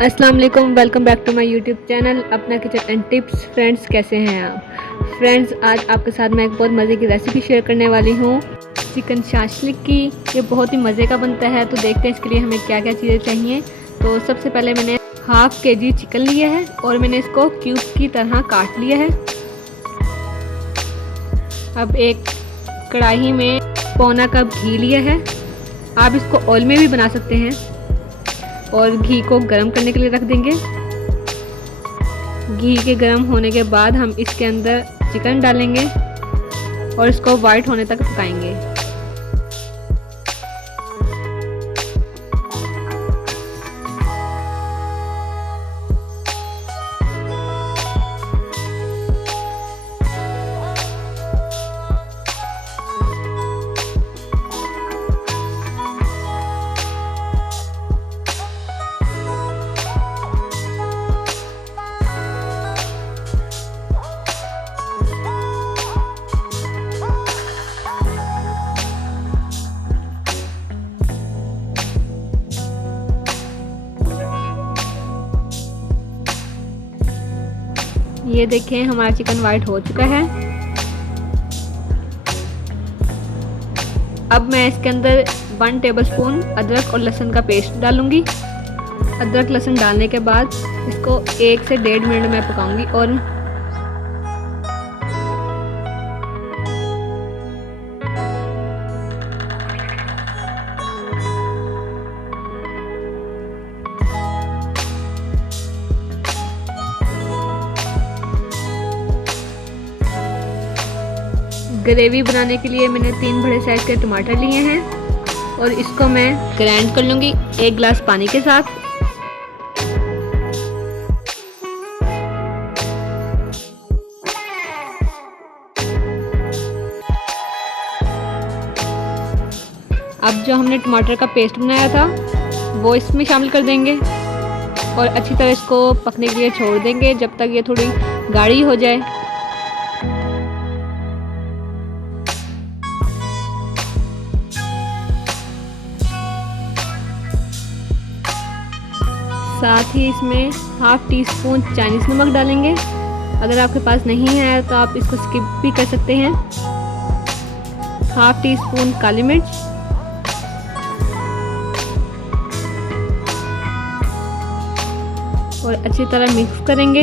अस्सलाम वालेकुम, welcome back to my YouTube channel Apna kitchen and tips. Friends, कैसे हैं आप? फ्रेंड्स, आज आपके साथ मैं एक बहुत मज़े की रेसिपी शेयर करने वाली हूँ, चिकन शाशलिक की। ये बहुत ही मज़े का बनता है। तो देखते हैं इसके लिए हमें क्या क्या चीज़ें चाहिए। तो सबसे पहले मैंने हाफ़ केजी चिकन लिया है और मैंने इसको क्यूब की तरह काट लिया है। अब एक कढ़ाई में पौना कप घी लिया है। आप इसको ऑयल में भी बना सकते हैं। और घी को गर्म करने के लिए रख देंगे। घी के गर्म होने के बाद हम इसके अंदर चिकन डालेंगे और इसको वाइट होने तक पकाएंगे। ये देखें, हमारा चिकन वाइट हो चुका है। अब मैं इसके अंदर 1 टेबलस्पून अदरक और लहसुन का पेस्ट डालूंगी। अदरक लहसुन डालने के बाद इसको 1 से 1.5 मिनट में पकाऊंगी। और ग्रेवी बनाने के लिए मैंने 3 बड़े साइज के टमाटर लिए हैं और इसको मैं ग्राइंड कर लूँगी 1 गिलास पानी के साथ। अब जो हमने टमाटर का पेस्ट बनाया था वो इसमें शामिल कर देंगे और अच्छी तरह इसको पकने के लिए छोड़ देंगे जब तक ये थोड़ी गाढ़ी हो जाए। साथ ही इसमें हाफ़ टी स्पून चाइनीज़ नमक डालेंगे। अगर आपके पास नहीं है तो आप इसको स्किप भी कर सकते हैं। हाफ़ टी स्पून काली मिर्च और अच्छी तरह मिक्स करेंगे।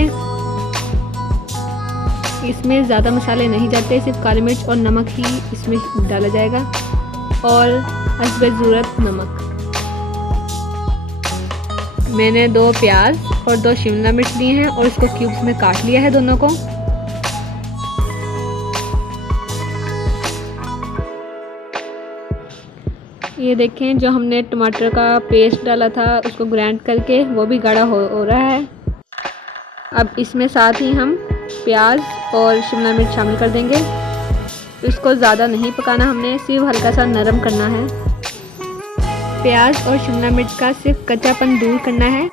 इसमें ज़्यादा मसाले नहीं जाते, सिर्फ काली मिर्च और नमक ही इसमें डाला जाएगा और हस्बे ज़रूरत नमक। मैंने 2 प्याज और 2 शिमला मिर्च लिए हैं और इसको क्यूब्स में काट लिया है दोनों को। ये देखें, जो हमने टमाटर का पेस्ट डाला था उसको ग्राइंड करके वो भी गाढ़ा हो रहा है। अब इसमें साथ ही हम प्याज और शिमला मिर्च शामिल कर देंगे। इसको ज़्यादा नहीं पकाना, हमने सिर्फ हल्का सा नरम करना है। प्याज और शिमला मिर्च का सिर्फ कच्चापन दूर करना है।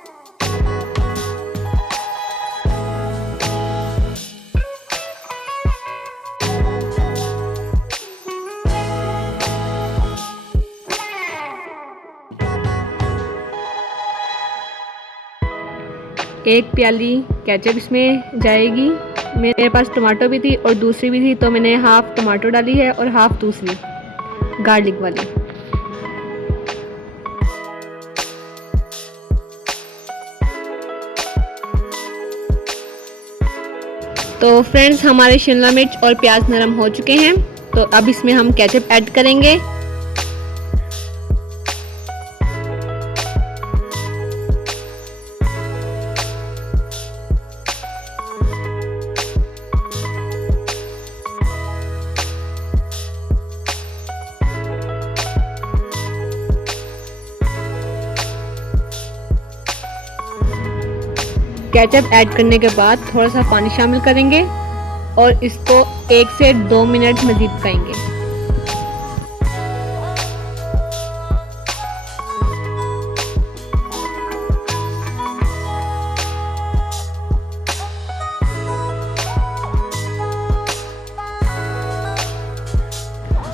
एक प्याली केचप इसमें जाएगी। मेरे पास टमाटो भी थी और दूसरी भी थी, तो मैंने हाफ़ टमाटो डाली है और हाफ़ दूसरी गार्लिक वाली। तो फ्रेंड्स, हमारे शिमला मिर्च और प्याज नरम हो चुके हैं। तो अब इसमें हम केचप ऐड करेंगे। केचप ऐड करने के बाद थोड़ा सा पानी शामिल करेंगे और इसको 1 से 2 मिनट मज़ीद पकाएंगे।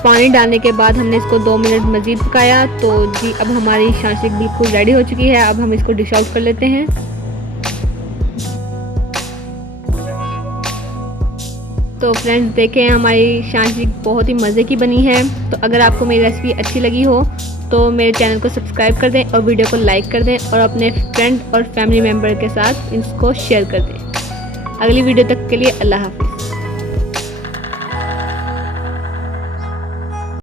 पानी पानी डालने के बाद हमने इसको 2 मिनट मज़ीद पकाया। तो जी अब हमारी शाशिक बिल्कुल रेडी हो चुकी है। अब हम इसको डिश आउट कर लेते हैं। तो फ्रेंड्स देखें, हमारी शाशिक बहुत ही मज़े की बनी है। तो अगर आपको मेरी रेसिपी अच्छी लगी हो तो मेरे चैनल को सब्सक्राइब कर दें और वीडियो को लाइक कर दें और अपने फ्रेंड और फैमिली मेम्बर के साथ इसको शेयर कर दें। अगली वीडियो तक के लिए अल्लाह हाफ़िज़।